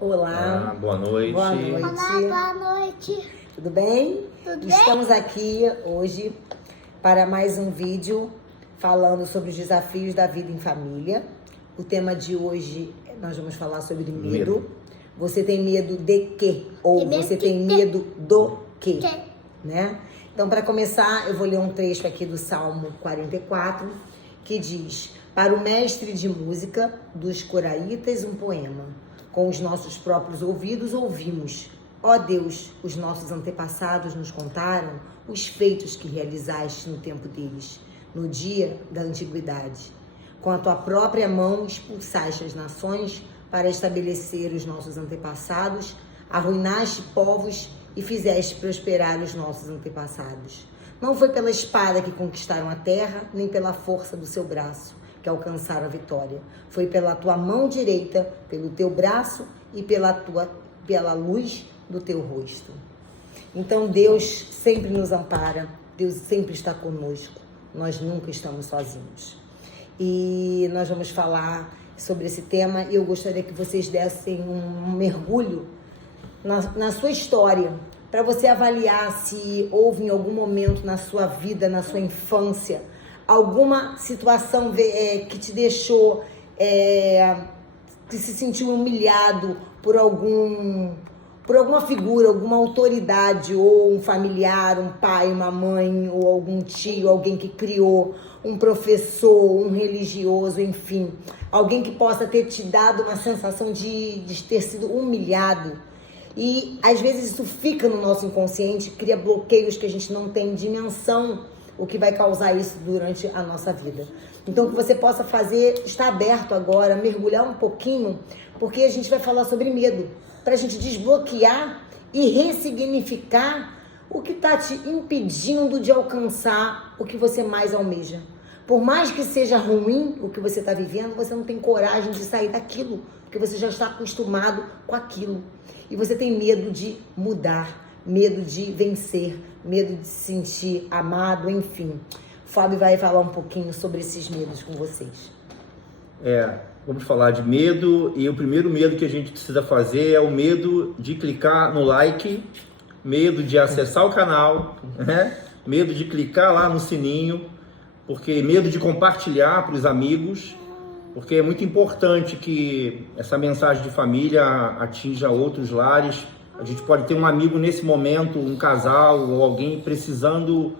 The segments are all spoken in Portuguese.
Olá. Boa noite. Boa noite. Olá, boa noite. Tudo bem? Tudo bem? Estamos aqui hoje para mais um vídeo falando sobre os desafios da vida em família. O tema de hoje nós vamos falar sobre medo. Você tem medo de quê? Ou você tem medo do quê? Né? Então, para começar, eu vou ler um trecho aqui do Salmo 44, que diz: para o mestre de música dos coraitas, um poema. Com os nossos próprios ouvidos ouvimos. Ó Deus, os nossos antepassados nos contaram os feitos que realizaste no tempo deles, no dia da antiguidade. Com a tua própria mão expulsaste as nações para estabelecer os nossos antepassados, arruinaste povos e fizeste prosperar os nossos antepassados. Não foi pela espada que conquistaram a terra, nem pela força do seu braço que alcançaram a vitória. Foi pela tua mão direita, pelo teu braço e pela luz do teu rosto. Então Deus sempre nos ampara, Deus sempre está conosco, nós nunca estamos sozinhos. E nós vamos falar sobre esse tema e eu gostaria que vocês dessem um mergulho na sua história, para você avaliar se houve em algum momento na sua vida, na sua infância, alguma situação que te deixou, que se sentiu humilhado por alguma figura, alguma autoridade, ou um familiar, um pai, uma mãe, ou algum tio, alguém que criou, um professor, um religioso, enfim, alguém que possa ter te dado uma sensação de ter sido humilhado. E às vezes isso fica no nosso inconsciente, cria bloqueios que a gente não tem dimensão o que vai causar isso durante a nossa vida. Então, o que você possa fazer, está aberto agora, mergulhar um pouquinho, porque a gente vai falar sobre medo, para a gente desbloquear e ressignificar o que está te impedindo de alcançar o que você mais almeja. Por mais que seja ruim o que você está vivendo, você não tem coragem de sair daquilo, porque você já está acostumado com aquilo. E você tem medo de mudar, medo de vencer, medo de se sentir amado, enfim. O Fábio vai falar um pouquinho sobre esses medos com vocês. Vamos falar de medo, e o primeiro medo que a gente precisa fazer é o medo de clicar no like, medo de acessar o canal, né? Medo de clicar lá no sininho, porque medo de compartilhar para os amigos, porque é muito importante que essa mensagem de família atinja outros lares. A gente pode ter um amigo nesse momento, um casal ou alguém precisando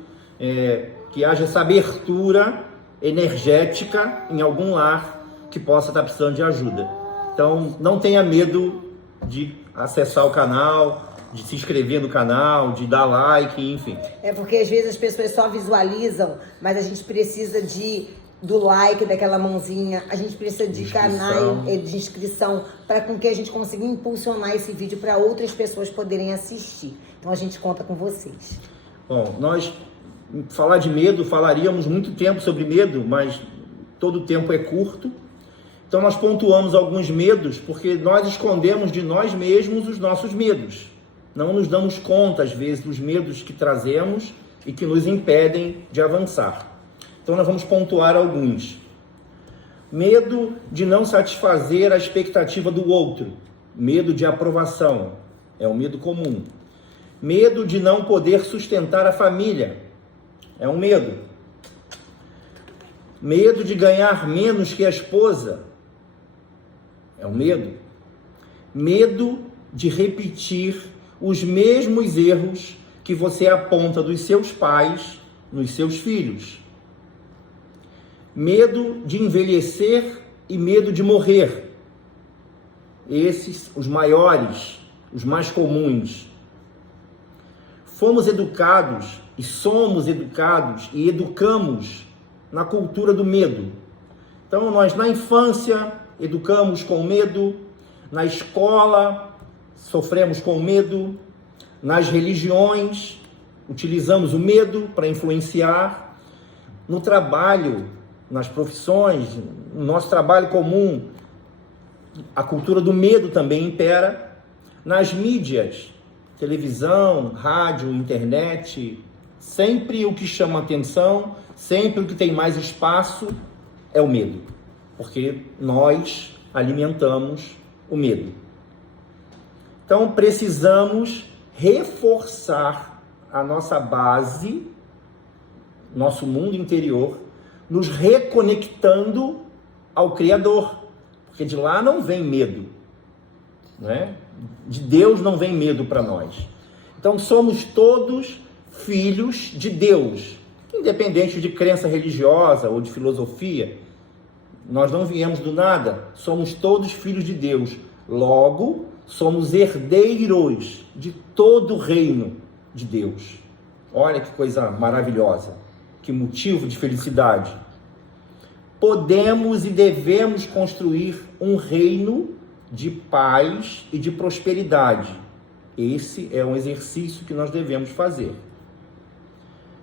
que haja essa abertura energética em algum lar que possa estar precisando de ajuda. Então, não tenha medo de acessar o canal, de se inscrever no canal, de dar like, enfim. É porque às vezes as pessoas só visualizam, mas a gente precisa do like, daquela mãozinha, a gente precisa de canal de inscrição para com que a gente consiga impulsionar esse vídeo para outras pessoas poderem assistir. Então a gente conta com vocês. Bom, nós falar de medo, falaríamos muito tempo sobre medo, mas todo o tempo é curto. Então nós pontuamos alguns medos porque nós escondemos de nós mesmos os nossos medos. Não nos damos conta, às vezes, dos medos que trazemos e que nos impedem de avançar. Então nós vamos pontuar alguns. Medo de não satisfazer a expectativa do outro. Medo de aprovação. É um medo comum. Medo de não poder sustentar a família. É um medo. Medo de ganhar menos que a esposa. É um medo. Medo de repetir os mesmos erros que você aponta dos seus pais nos seus filhos. Medo de envelhecer e medo de morrer. Esses, os maiores, os mais comuns. Fomos educados e somos educados e educamos na cultura do medo. Então, nós na infância educamos com medo, na escola sofremos com medo, nas religiões utilizamos o medo para influenciar, no trabalho, nas profissões, no nosso trabalho comum, a cultura do medo também impera, nas mídias, televisão, rádio, internet, sempre o que chama atenção, sempre o que tem mais espaço é o medo, porque nós alimentamos o medo. Então precisamos reforçar a nossa base, nosso mundo interior, nos reconectando ao Criador, porque de lá não vem medo, né? De Deus não vem medo para nós. Então somos todos filhos de Deus, independente de crença religiosa ou de filosofia. Nós não viemos do nada, somos todos filhos de Deus. Logo, somos herdeiros de todo o reino de Deus. Olha que coisa maravilhosa, que motivo de felicidade. Podemos e devemos construir um reino de paz e de prosperidade. Esse é um exercício que nós devemos fazer.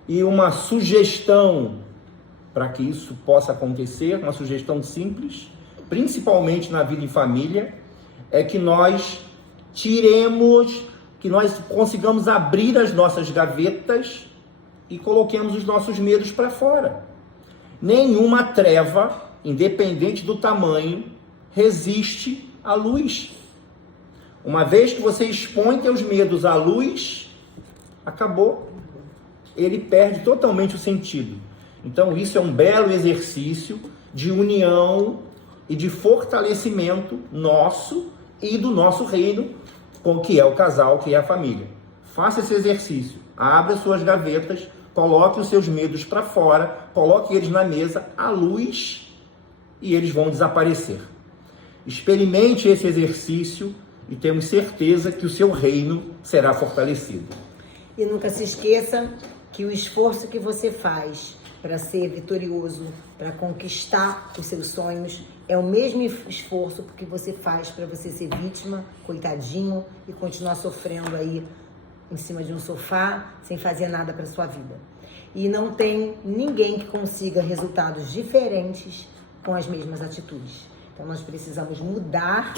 E uma sugestão para que isso possa acontecer, uma sugestão simples, principalmente na vida em família, é que nós que nós consigamos abrir as nossas gavetas e coloquemos os nossos medos para fora. Nenhuma treva, independente do tamanho, resiste à luz. Uma vez que você expõe teus medos à luz, acabou. Ele perde totalmente o sentido. Então isso é um belo exercício de união e de fortalecimento nosso e do nosso reino, que é o casal, que é a família. Faça esse exercício, abra suas gavetas, coloque os seus medos para fora, coloque eles na mesa, à luz, e eles vão desaparecer. Experimente esse exercício e temos certeza que o seu reino será fortalecido. E nunca se esqueça que o esforço que você faz para ser vitorioso, para conquistar os seus sonhos, é o mesmo esforço que você faz para você ser vítima, coitadinho, e continuar sofrendo aí em cima de um sofá, sem fazer nada para sua vida. E não tem ninguém que consiga resultados diferentes com as mesmas atitudes. Então nós precisamos mudar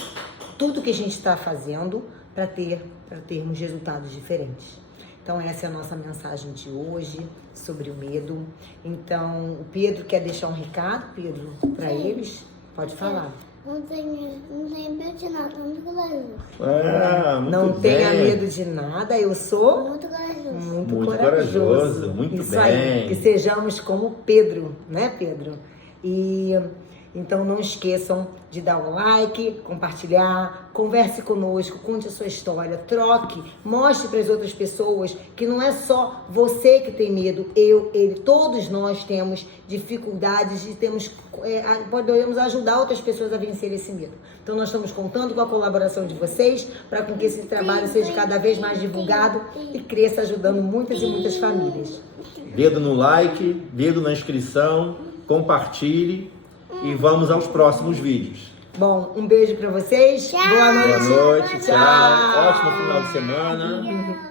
tudo que a gente está fazendo para termos resultados diferentes. Então essa é a nossa mensagem de hoje sobre o medo. Então o Pedro quer deixar um recado, Pedro, para eles? Pode falar. Não tenha medo de nada, muito corajoso. Não tenha medo de nada, eu sou Muito corajoso. muito corajoso. Muito Isso bem. aí, que sejamos como Pedro, né, Pedro? E então não esqueçam de dar um like, compartilhar, converse conosco, conte a sua história, troque, mostre para as outras pessoas que não é só você que tem medo, ele, todos nós temos dificuldades e podemos ajudar outras pessoas a vencer esse medo. Então nós estamos contando com a colaboração de vocês para que esse trabalho seja cada vez mais divulgado e cresça, ajudando muitas e muitas famílias. Dedo no like, dedo na inscrição, compartilhe e vamos aos próximos vídeos. Bom, um beijo para vocês. Tchau. Boa noite. Boa noite, Tchau. Ótimo final de semana.